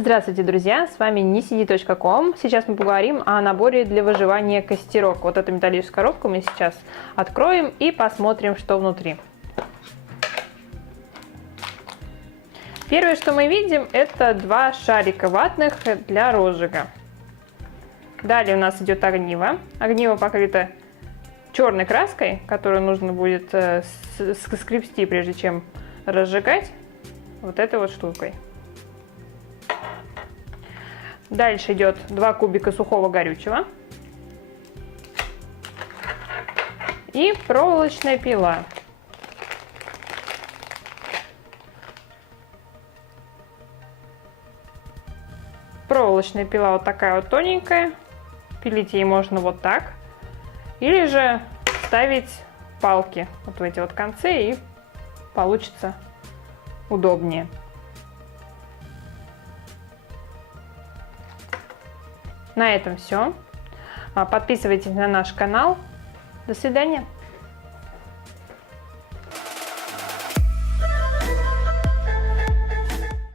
Здравствуйте, друзья! С вами nisidi.com. Сейчас мы поговорим о наборе для выживания костерок. Вот эту металлическую коробку мы сейчас откроем и посмотрим, что внутри. Первое, что мы видим, это два шарика ватных для розжига. Далее у нас идет огниво. Огниво покрыто черной краской, которую нужно будет скрепсти, прежде чем разжигать, вот этой вот штукой. Дальше идет 2 кубика сухого горючего и проволочная пила. Проволочная пила вот такая вот тоненькая. Пилить ей можно вот так. Или же ставить палки вот в эти вот концы, и получится удобнее. На этом все. Подписывайтесь на наш канал. До свидания.